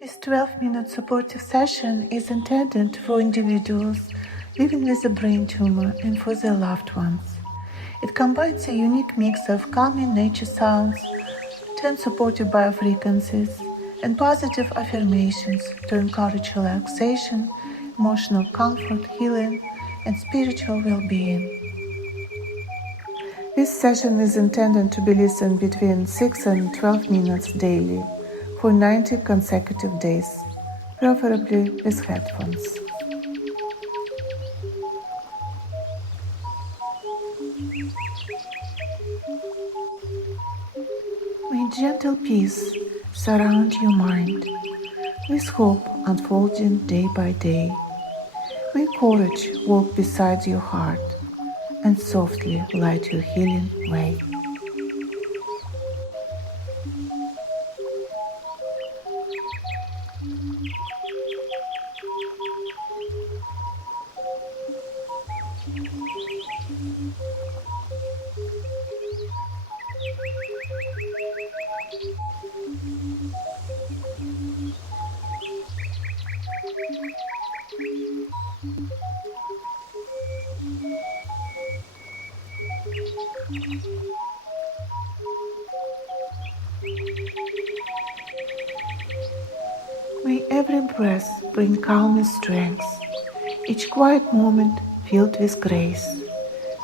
This 12-minute supportive session is intended for individuals living with a brain tumor and for their loved ones. It combines a unique mix of calming nature sounds, 10 supportive biofrequencies, and positive affirmations to encourage relaxation, emotional comfort, healing, and spiritual well-being. This session is intended to be listened between 6 and 12 minutes daily for 90 consecutive days, preferably with headphones. May gentle peace surround your mind, with hope unfolding day by day. May courage walk beside your heart and softly light your healing way. May every breath bring calm and strength, each quiet moment filled with grace.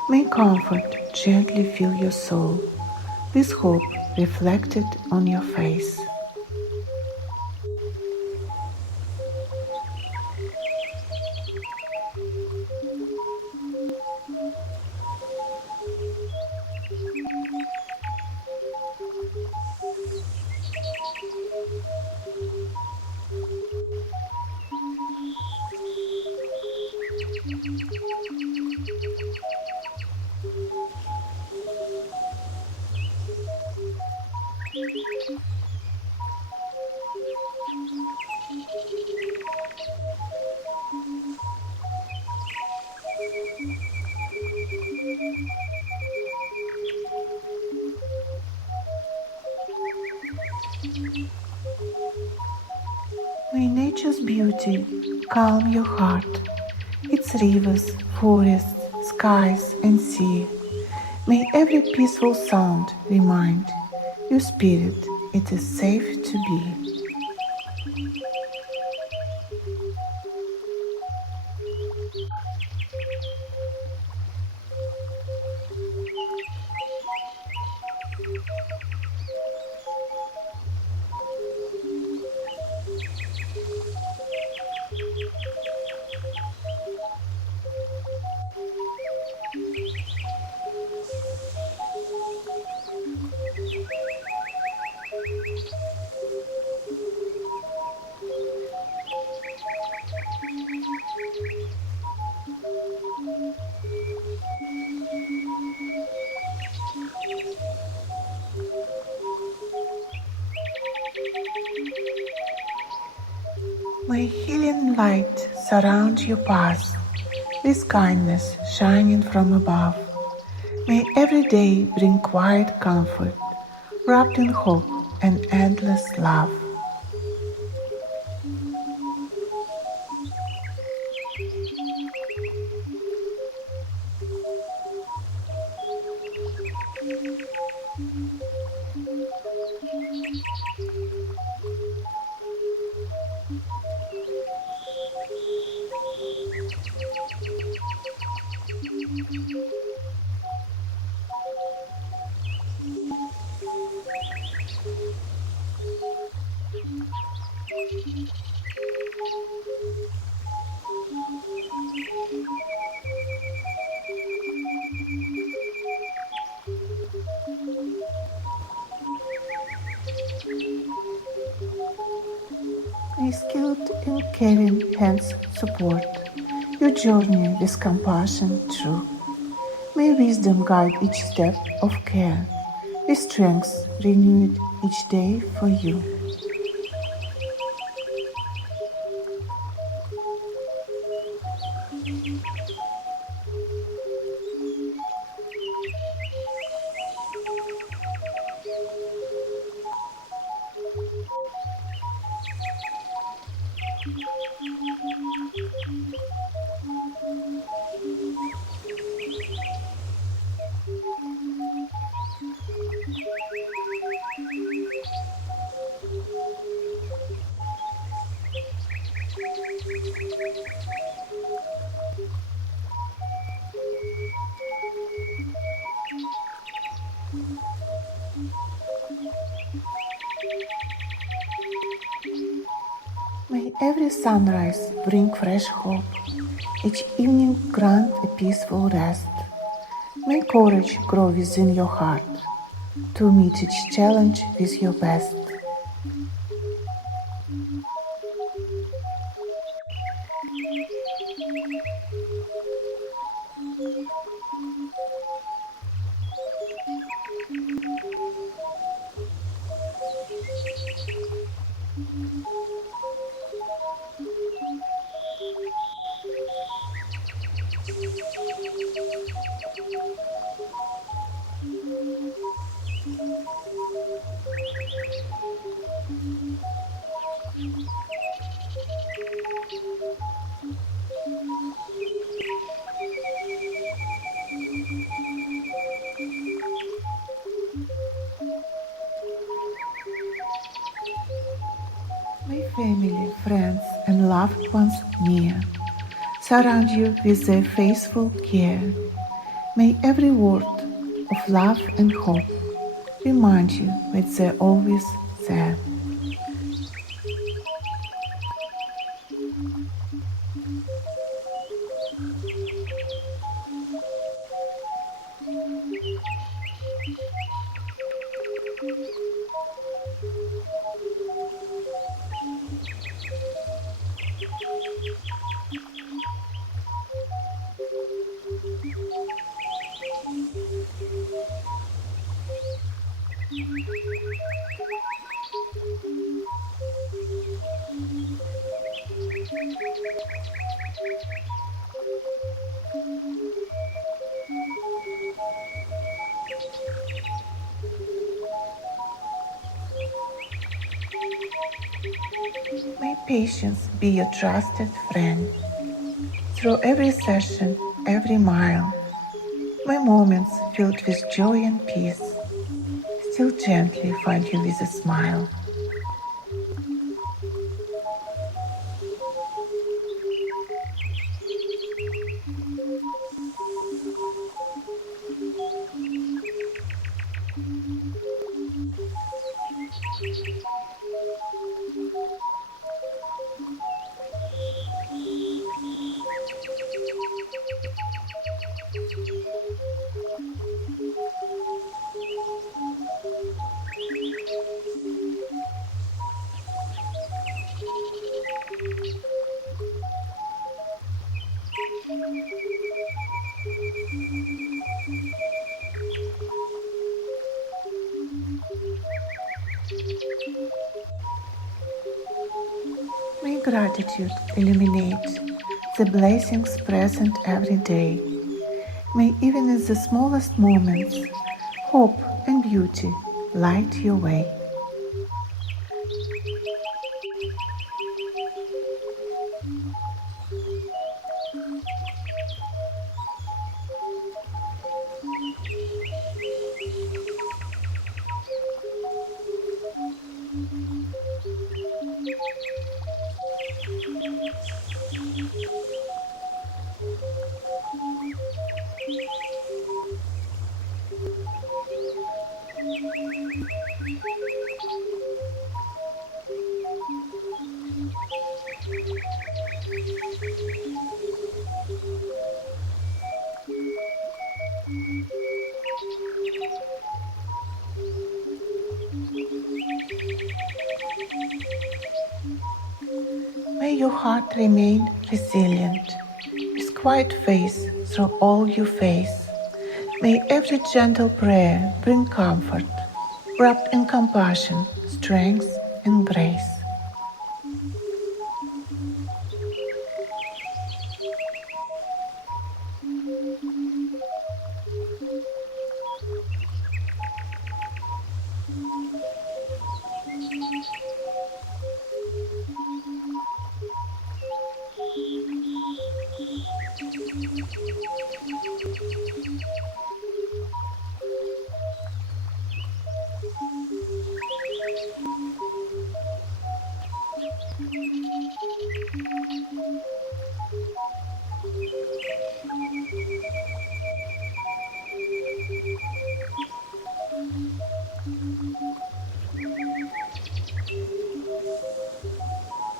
May comfort gently fill your soul, with hope reflected on your face. May nature's beauty calm your heart, its rivers, forests, skies, and sea. May every peaceful sound remind your spirit it is safe to be. May healing light surround your path, with kindness shining from above. May every day bring quiet comfort, wrapped in hope and endless love. May skilled and caring hands support your journey with compassion true. May wisdom guide each step of care, with strength renewed each day for you. May every sunrise bring fresh hope, each evening grant a peaceful rest. May courage grow within your heart to meet each challenge with your best. May family, friends, and loved ones near surround you with their faithful care. May every word of love and hope remind you that they're always there. May patience be your trusted friend through every session, every mile. May moments filled with joy and peace still gently find you with a smile. May gratitude illuminate the blessings present every day. May even in the smallest moments, hope and beauty light your way. May your heart remain resilient, with quiet faith through all you face. May every gentle prayer bring comfort, wrapped in compassion, strength, and grace.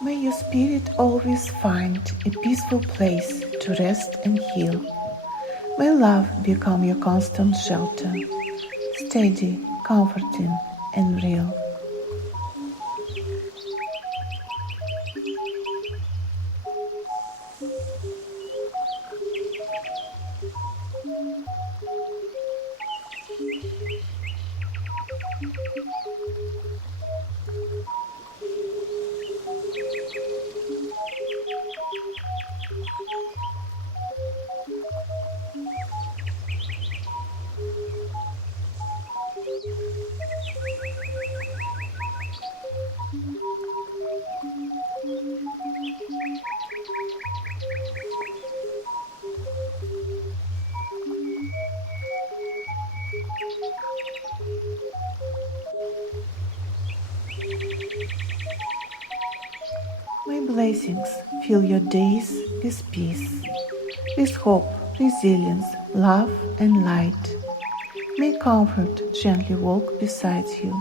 May your spirit always find a peaceful place to rest and heal. May love become your constant shelter, steady, comforting, and real. May blessings fill your days with peace, with hope, resilience, love, and light. May comfort gently walk beside you.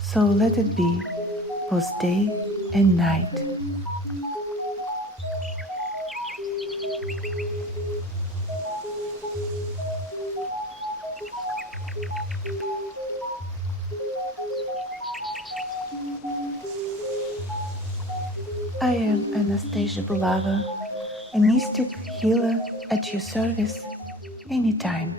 So let it be, both day and night. I am Anastasia Bulava, a mystic healer at your service anytime.